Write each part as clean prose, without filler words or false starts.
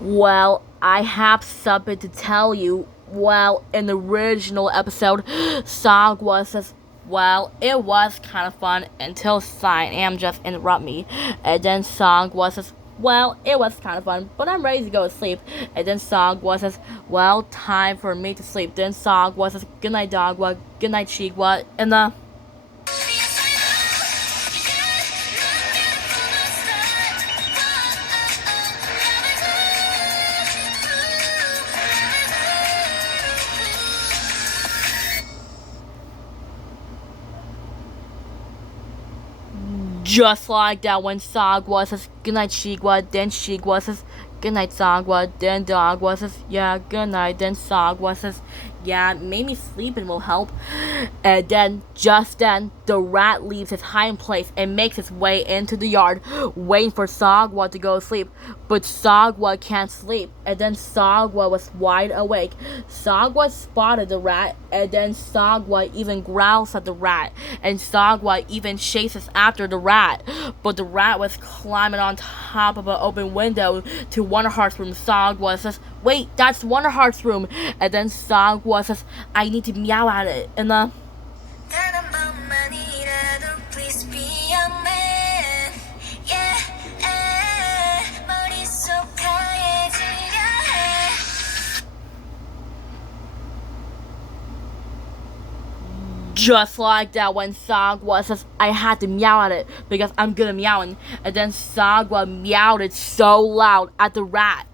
Well, I have something to tell you. Well, in the original episode, Song was just, well, it was kind of fun until Cyan just interrupt me. And then Song was just, well, it was kind of fun, but I'm ready to go to sleep. And then Song was just, well, time for me to sleep. Then Song was just, good night, Dogwa, good night, Chigwa, and just like that when Sagwa says goodnight Shigwa, then Shigwa says goodnight Sagwa, then Dogwa says yeah, goodnight, then Sagwa says yeah, maybe sleeping will help. And then, just then, the rat leaves his hiding place and makes its way into the yard, waiting for Sagwa to go to sleep. But Sagwa can't sleep, and then Sagwa was wide awake. Sagwa spotted the rat, and then Sagwa even growls at the rat, and Sagwa even chases after the rat. But the rat was climbing on top of an open window to Wonderheart's room. Sagwa says, wait, that's Wonderheart's room. And then Sagwa says, I need to meow at it. And just like that when Sagwa says, I had to meow at it because I'm good at meowing. And then Sagwa meowed it so loud at the rat.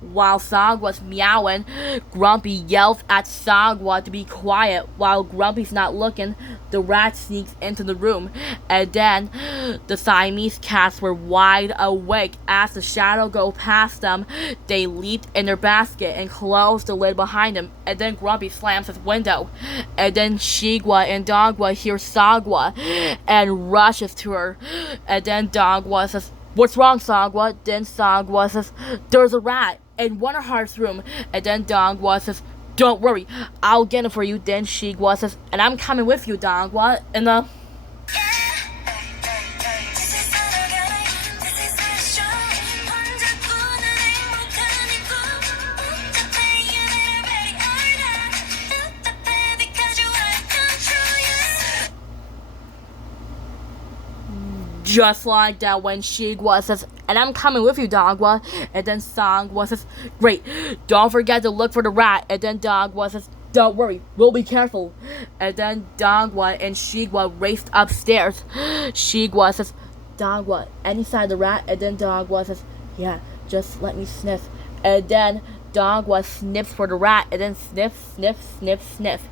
While Sagwa's meowing, Grumpy yells at Sagwa to be quiet. While Grumpy's not looking, the rat sneaks into the room. And then the Siamese cats were wide awake. As the shadow go past them, they leaped in their basket and closed the lid behind them. And then Grumpy slams his window. And then Shigwa and Dogwa hear Sagwa and rushes to her. And then Dogwa says, what's wrong, Sagwa? Then Sagwa says, there's a rat in Wonderheart's room. And then Dogwa says, don't worry, I'll get it for you. Then Shigwa says, and I'm coming with you, Dogwa. And just like that when Shigwa says, and I'm coming with you, Dogwa. And then Sangwa says, great, don't forget to look for the rat. And then Dogwa says, don't worry, we'll be careful. And then Dogwa and Shigwa raced upstairs. Shigwa says, Dogwa, any side of the rat? And then Dogwa says, yeah, just let me sniff. And then Dogwa sniffs for the rat, and then sniff, sniff, sniff, sniff.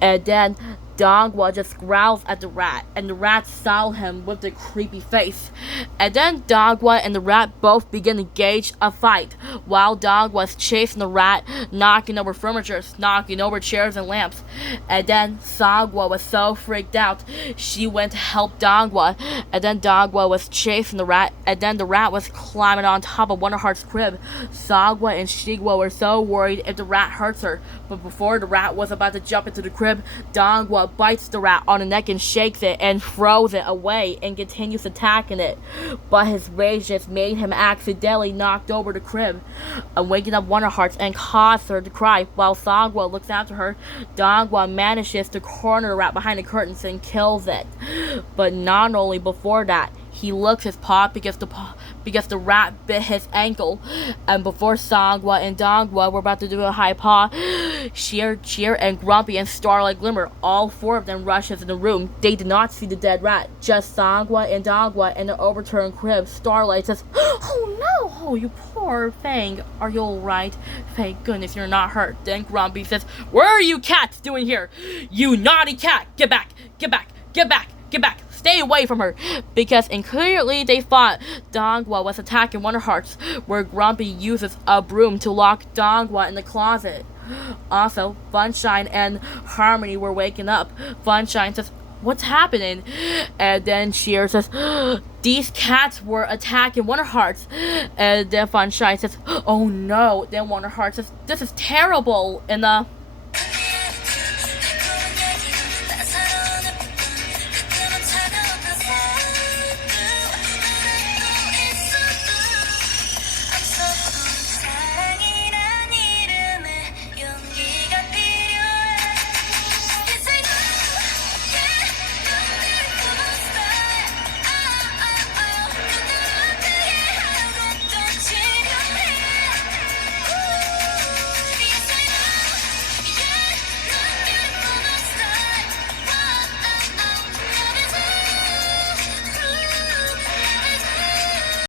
And then Dogwa just growls at the rat, and the rat saw him with a creepy face. And then Dogwa and the rat both begin to gauge a fight, while Dogwa's chasing the rat, knocking over furniture, knocking over chairs and lamps. And then Sagwa was so freaked out, she went to help Dogwa. And then Dogwa was chasing the rat, and then the rat was climbing on top of Wonderheart's crib. Sagwa and Shigwa were so worried if the rat hurts her, but before the rat was about to jump into the crib, Dogwa bites the rat on the neck and shakes it and throws it away and continues attacking it. But his rage just made him accidentally knocked over the crib, waking up Wonderheart and caused her to cry. While Sagwa looks after her, Dogwa manages to corner the rat behind the curtains and kills it. But not only before that, he licks his paw because the rat bit his ankle. And before Sagwa and Dogwa were about to do a high paw, Cheer and Grumpy and Starlight Glimmer, all four of them rushes in the room. They did not see the dead rat, just Sagwa and Dogwa and the overturned crib. Starlight says, oh no, oh you poor thing, are you alright? Thank goodness you're not hurt. Then Grumpy says, what are you cats doing here? You naughty cat, get back, get back, get back, get back. Stay away from her, because clearly they thought Dogwa was attacking Wonderhearts, where Grumpy uses a broom to lock Dogwa in the closet. Also, Funshine and Harmony were waking up. Funshine says, what's happening? And then Cheer says, these cats were attacking Wonderhearts. And then Funshine says, oh no. Then Wonderheart says, this is terrible. And